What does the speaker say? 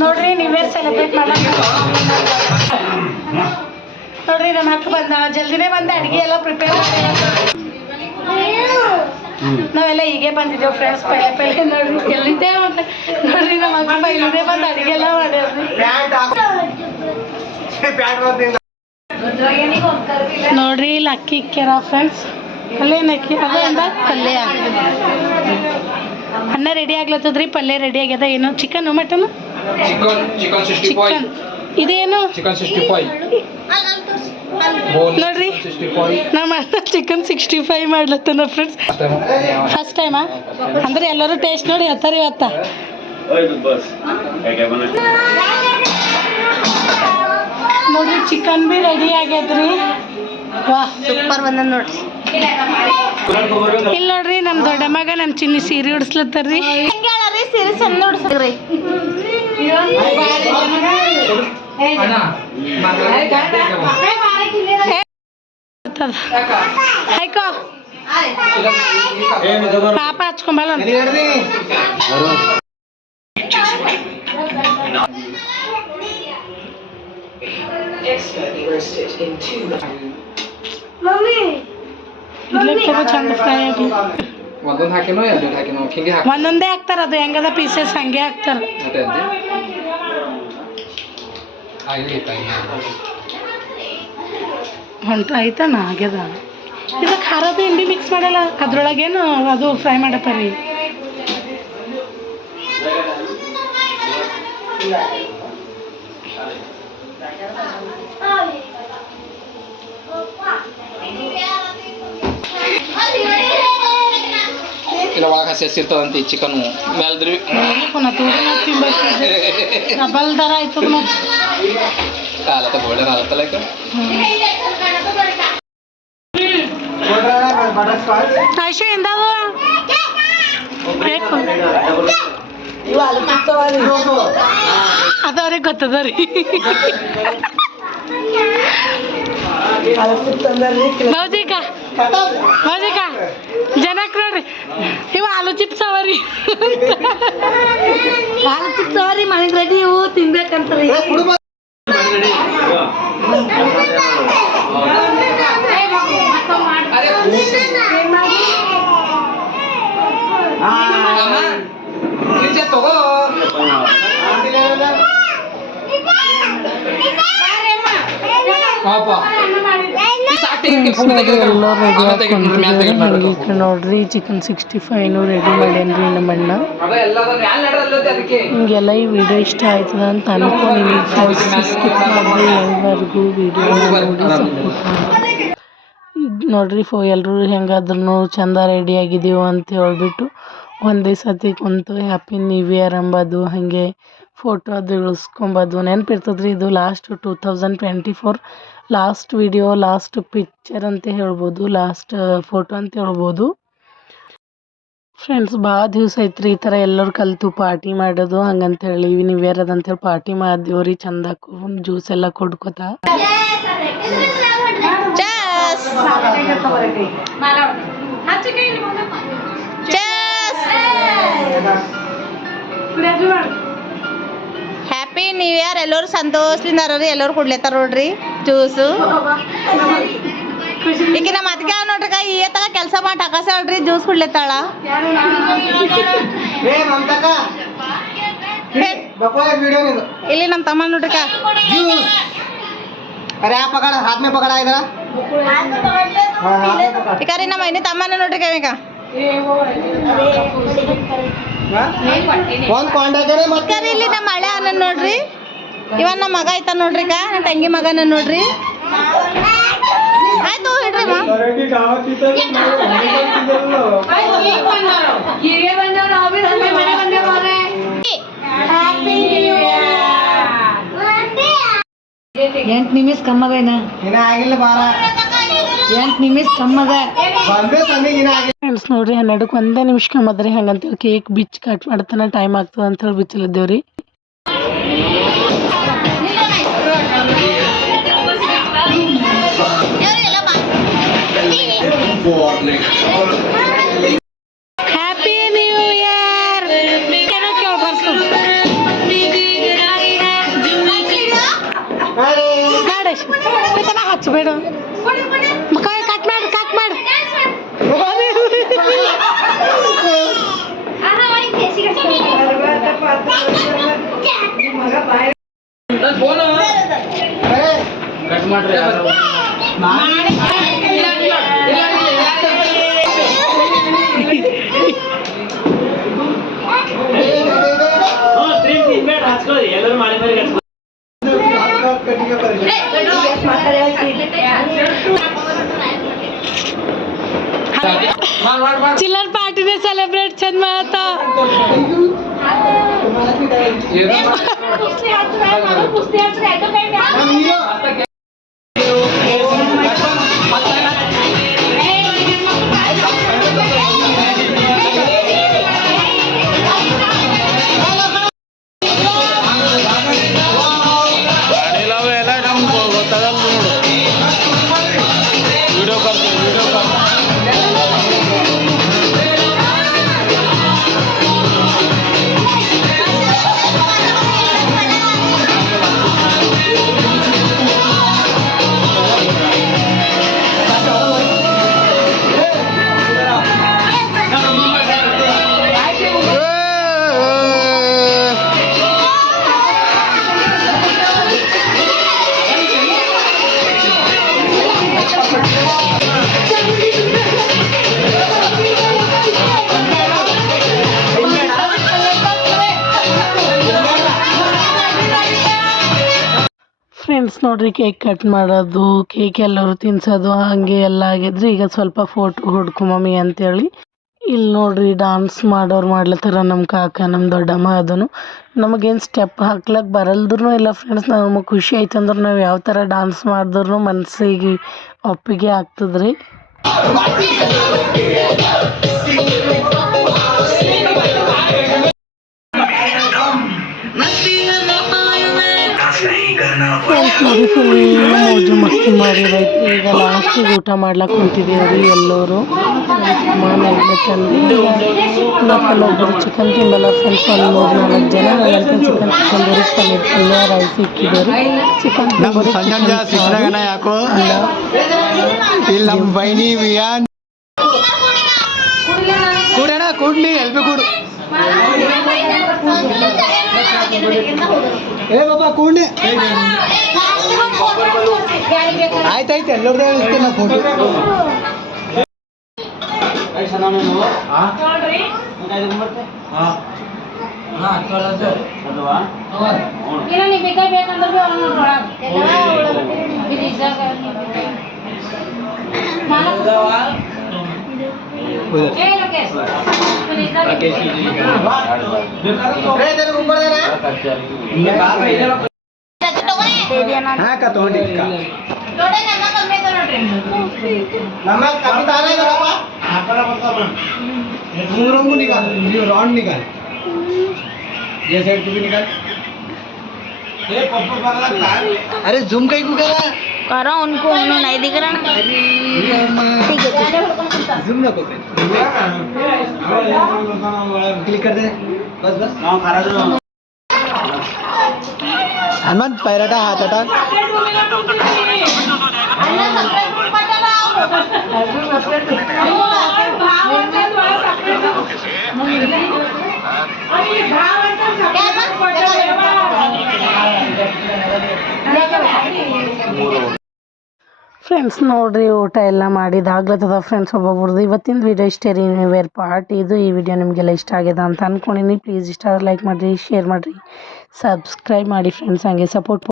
ನೋಡ್ರಿ new year celebrate ಮಾಡೋಣ ನೋಡ್ರಿ ನಮ್ಮ ಅಕ್ಕ ಬಂದ ಜಲ್ದಿನೇ ಬಂದ ಅಡುಗೆ ಎಲ್ಲ ಪ್ರಿಪೇರ್ ಮಾಡಿ ನಾವೆಲ್ಲ ಹೀಗೆ ಬಂದಿದ್ದೇವೆ ಫ್ರೆಂಡ್ಸ್ ಪೈಲೆ ನೋಡ್ರಿ ಎಲ್ಲಿದ್ದೇ ನೋಡ್ರಿ ನಮ್ಮ ಅಕ್ಕ ಪೈಲಿದೆ ಬಂದು ಅಡುಗೆ ಎಲ್ಲ ಮಾಡ್ಯಾರ್ರಿ ನೋಡ್ರಿ ಇಲ್ಲಿ ಅಕ್ಕಿ ಇಕ್ಕ್ಯಾರ ಫ್ರೆಂಡ್ಸ್ ಅಲ್ಲೇನು ಅಕ್ಕಿ ಅದು ಅಂದ ಪಲ್ಯ ಅನ್ನ ರೆಡಿ ಆಗ್ಲತ್ತದ್ರಿ ಪಲ್ಯ ರೆಡಿ ಆಗ್ಯದ ಏನು ಚಿಕನ್ ಮಟನ್ ಚಿಕನ್ ಇದೇನು ನೋಡ್ರಿ ನಮ್ಮ ಅಣ್ಣ ಚಿಕನ್ 65 ಮಾಡ್ಲತ್ತನ ಫ್ರೆಂಡ್ಸ್ ಫಸ್ಟ್ ಟೈಮಾ ಅಂದ್ರೆ ಎಲ್ಲರೂ ಟೇಸ್ಟ್ ನೋಡಿ ಹೇಳ್ತಾರೆ ಇವತ್ತ ನೋಡ್ರಿ ಚಿಕನ್ ಬಿ ರೆಡಿ ಆಗ್ಯದ್ರಿ ವಾಹ್ ಸೂಪರ್ ಬಂದ ನೋಡ್ರಿ ಇಲ್ಲಿ ನೋಡ್ರಿ ನಮ್ಮ ದೊಡ್ಡ ಮಗ ನಮ್ಮ ಚಿನ್ನಿ ಸೀರೆ ಉಡ್ಸ್ಲತ್ತಾರ್ರಿ ಸೀರೆ ಚಂದ ಉಡ್ಸ್ರಿ ಆಯ್ಕೋ ಪಾಪ ಹಚ್ಕೊಂಬಲ್ಲ ಚಂದ ಫ್ರೈ ಆಗಲಿ ಒಂದೊಂದೇ ಹಾಕ್ತಾರ ಅದು ಹೆಂಗದ ಪೀಸಸ್ ಹಂಗೆ ಹಾಕ್ತಾರ ಹೊಂಟ ಆಯ್ತಾನ ಆಗ್ಯದ ಇದು ಖಾರದ ಹಿಂಡಿ ಮಿಕ್ಸ್ ಮಾಡಲ್ಲ ಅದ್ರೊಳಗೇನು ಅದು ಫ್ರೈ ಮಾಡತ್ತಾರೀ ಇಲ್ಲ ಒಳಗೆ ಹಸಿ ಹಸಿ ಇರ್ತದಂತೆ ಚಿಕನ್ ಮೇಲ್ದ್ರಿ ಡಬಲ್ ದರ ಆಯ್ತದ ಕಾಲತ್ತ ಗೋಲ್ಡನ್ ಆಲತ್ತಲ್ಲ ಆಯ್ತು ಎಂದಾವ ಅದು ಅವ್ರಿಗೆ ಗೊತ್ತದ ರೀ ಮೌಜಿಕ ಜನಕ್ಕೆ ನೋಡ್ರಿ ಇವು ಆಲೂ ಚಿಪ್ಸ್ ಅವರಿ ಆಲೂ ಚಿಪ್ಸ್ ಅವರಿ ಮನೆಗೆ ರೆಡಿ ಇವು ತಿನ್ಬೇಕಂತ್ರಿ ತಗೋ ನೋಡ್ರಿ ಚಿಕನ್ 65 ರೆಡಿ ಮಾಡೇನ್ರಿ ನಮ್ಮ ಅಣ್ಣ ನಿಮಗೆಲ್ಲ ಈ ವಿಡಿಯೋ ಇಷ್ಟ ಆಯ್ತದ ಅಂತ ಅನ್ಕೊಂಡಿನಿ ಸ್ಕಿಪ್ ಮಾಡಿ ಎಲ್ಲರಿಗೂ ವಿಡಿಯೋನ ನೋಡಿ ಸಪೋರ್ಟ್ ಮಾಡಿ ನೋಡ್ರಿ ಎಲ್ಲರೂ ಹೆಂಗಾದ್ರೂ ಚಂದ ರೆಡಿ ಆಗಿದ್ದೀವಿ ಅಂತ ಹೇಳ್ಬಿಟ್ಟು ಒಂದೇ ಸತಿ ಕುಂತು ಹ್ಯಾಪಿ ನ್ಯೂ ಇಯರ್ ಅಂಬೋದು ಹಾಗೆ ಫೋಟೋ ಅದು ಇಳಿಸ್ಕೊಂಬೋದು ನೆನಪಿರ್ತದ್ರಿ ಇದು last 2024 last video last picture ಅಂತ ಹೇಳ್ಬೋದು ಲಾಸ್ಟ್ ಫೋಟೋ ಅಂತ ಹೇಳ್ಬೋದು ಫ್ರೆಂಡ್ಸ್ ಭಾಳ ದಿವಸ ಐತ್ರಿ ಈ ಥರ ಎಲ್ಲರೂ ಕಲಿತು ಪಾರ್ಟಿ ಮಾಡೋದು ಹಂಗಂತೇಳಿ ನ್ಯೂ ಇಯರ್ ಅದಂತೇಳಿ ಪಾರ್ಟಿ ಮಾಡಿದೇವ್ರಿ ಚಂದಾಕು ಜ್ಯೂಸ್ ಎಲ್ಲ ಕೊಡ್ಕೋತಾ ಹ್ಯಾಪಿ ನ್ಯೂ ಇಯರ್ ಎಲ್ಲರೂ ಸಂತೋಷದಿಂದ ರೀ ಎಲ್ಲರೂ ಕುಡ್ಲೇತಾರ ನೋಡ್ರಿ ಜ್ಯೂಸು ಈಗ ನಮ್ಮ ಅದಕ್ಕೆ ನೋಡ್ರಿ ಈತಗ ಕೆಲಸ ಮಾಡಿ ಹಾಕಸ ಹೇಳ್ರಿ ಜ್ಯೂಸ್ ಕುಡ್ಲೇತಾಳ ಇಲ್ಲಿ ನಮ್ಮ ತಮ್ಮ ನೋಡ್ರಿಕ ಈಗ ರೀ ನಮ್ಮ ಇನ್ನಿ ತಮ್ಮನ ನೋಡ್ರಿ ಈಗ ಇಲ್ಲಿ ನಮ್ಮ ಹಳೆ ಅನ್ನ ನೋಡ್ರಿ ಇವನ್ ನಮ್ಮ ಮಗ ಐತ ನೋಡ್ರಿ ನನ್ನ ತಂಗಿ ಮಗನ ನೋಡ್ರಿ ಆಯ್ತು ಇಡ್ರಿ ಎಂಟು ನಿಮಿಷ ಕಮ್ಮದ ಎಂಟು ನಿಮಿಷ ಕಮ್ಮದ ಫ್ರೆಂಡ್ಸ್ ನೋಡ್ರಿ 12ಕ್ಕೆ ಒಂದೇ ನಿಮಿಷ ಕಮ್ಮದ್ರಿ ಹಂಗಂತೇಳಿ ಕೇಕ್ ಬಿಚ್ಚಿ ಕಟ್ ಮಾಡ್ತಾನೆ ಟೈಮ್ ಆಗ್ತದ ಅಂತೇಳಿ ಬಿಚ್ಚಲಿದ್ದೇವ್ರಿ happy new year ಕೇಳ್ಬಾರ್ದು Preethamma ಹಚ್ಚಬೇಡ cut ಮಾಡು ಕಟ್ ಮಾಡು ಕಟ್ ಮಾಡ್ರಿ ಚಿಲ್ಲರ್ ಪಾರ್ಟಿನೇ ಸೆಲೆಬ್ರೇಟ್ ಚಂದ ಮಾಡತ್ತ ಫ್ರೆಂಡ್ಸ್ ನೋಡ್ರಿ ಕೇಕ್ ಕಟ್ ಮಾಡೋದು ಕೇಕ್ ಎಲ್ಲರೂ ತಿನ್ಸೋದು ಹಾಗೆ ಎಲ್ಲ ಆಗಿದ್ರಿ ಈಗ ಸ್ವಲ್ಪ ಫೋಟೋ ಹೊಡ್ಕೊಂಬಮ್ಮಿ ಅಂತೇಳಿ ಇಲ್ಲಿ ನೋಡ್ರಿ ಡಾನ್ಸ್ ಮಾಡೋರು ಮಾಡ್ಲತ್ತಾರ ನಮ್ಮ ಕಾಕ ನಮ್ಮ ದೊಡ್ಡಮ್ಮ ಅದನ್ನು ನಮಗೇನು ಸ್ಟೆಪ್ ಹಾಕ್ಲಕ್ಕೆ ಬರಲ್ದ್ರೂ ಇಲ್ಲ ಫ್ರೆಂಡ್ಸ್ ನಮಗೆ ಖುಷಿ ಆಯ್ತು ಅಂದ್ರೆ ನಾವು ಯಾವ ಥರ ಡಾನ್ಸ್ ಮಾಡಿದ್ರೂ ಮನಸ್ಸಿಗೆ ಒಪ್ಪಿಗೆ ಆಗ್ತದ್ರಿ ನೋಡಿ ಫುಲ್ ಮೋಜು ಮಸ್ತಿ ಮಾಡಿರೈತಿ ಈಗ ಲಾಸ್ಟಿಗೆ ಊಟ ಮಾಡ್ಲಕ್ಕೆ ಕುಂತಿದ್ದೀವ್ರಿ ಎಲ್ಲರೂ ಒಬ್ಬರು ಚಿಕನ್ ತಿಂಬಲ್ಲ ಫ್ರೆಂಡ್ಸ್ ಒಂದು 3-4 ಜನ ನಾನಂತೂ ಚಿಕನ್ ತಿಂದರೆ ಪನ್ನೀರ್ ಪಲ್ಯ ರೈಸ್ ಇಕ್ಕಿದ್ದೇವೆ ಚಿಕನ್ ಯಾಕೋ ಇಲ್ಲಿ ನಮ್ಮ ಬೈನಿ ವಿಯಾನ್ ಕೂಡಣ ಕೂಡ್ಲಿ ಎಲ್ಬಿ ಕೂಡು ಏ ಬಾಬಾ ಕೂಡ್ಲಿ ಆಯ್ತಾಯ್ತು ಎಲ್ಲರದೇ ಇಳಿಸ್ತೇನೆ ನಾವು ಫೋಟೋ ಹಾಕ ತಗೊಂಡಿ निकाल राउंड निकाल ये साइड भी निकाल अरे जूम कहीं को करा करो उनको उन्होंने नहीं दिख रहा ठीक है जूम ना को क्लिक कर दे बस बस हनुमान पैराटा हाथ हटा ಫ್ರೆಂಡ್ಸ್ ನೋಡ್ರಿ ಊಟ ಎಲ್ಲ ಮಾಡಿದಾಗ್ಲತ್ತದ ಫ್ರೆಂಡ್ಸ್ ಒಬ್ಬೊಬ್ರದ್ದು ಇವತ್ತಿನ ವಿಡಿಯೋ ಇಷ್ಟೇ ರೀ ವೇರ್ ಪಾರ್ಟ್ ಇದು ಈ ವಿಡಿಯೋ ನಿಮಗೆಲ್ಲ ಇಷ್ಟ ಆಗಿದೆ ಅಂತ ಅಂದ್ಕೊಂಡಿನಿ ಪ್ಲೀಸ್ ಇಷ್ಟ ಲೈಕ್ ಮಾಡಿರಿ ಶೇರ್ ಮಾಡಿರಿ ಸಬ್ಸ್ಕ್ರೈಬ್ ಮಾಡಿ ಫ್ರೆಂಡ್ಸ್ ಹಂಗೆ ಸಪೋರ್ಟ್